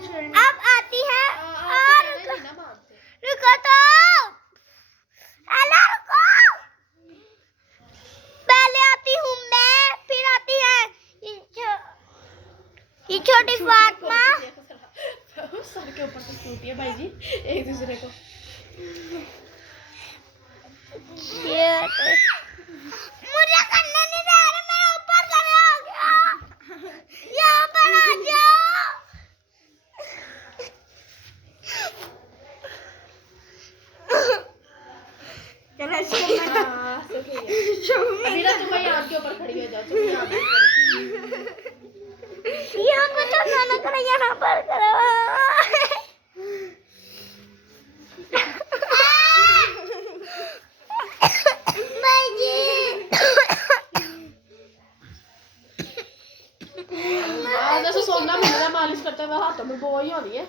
अब आती है और रुको तो अला रुको, पहले आती हूँ मैं, फिर आती है ये छोटी फातिमा। सर के ऊपर से टूटी है भाई जी एक दूसरे को। मुझे करने नहीं दे रहे, मैं ऊपर खड़ा हो गया, यहाँ पर आ जाओ। अभी ना तुम यहाँ के ऊपर खड़ी हो जाओ, तुम यहाँ पर चलना ना करो, यहाँ पर करो। भाई जी जैसे सोना मिल रहा मालिश करते हुए हाथों में वो ही हो रही है।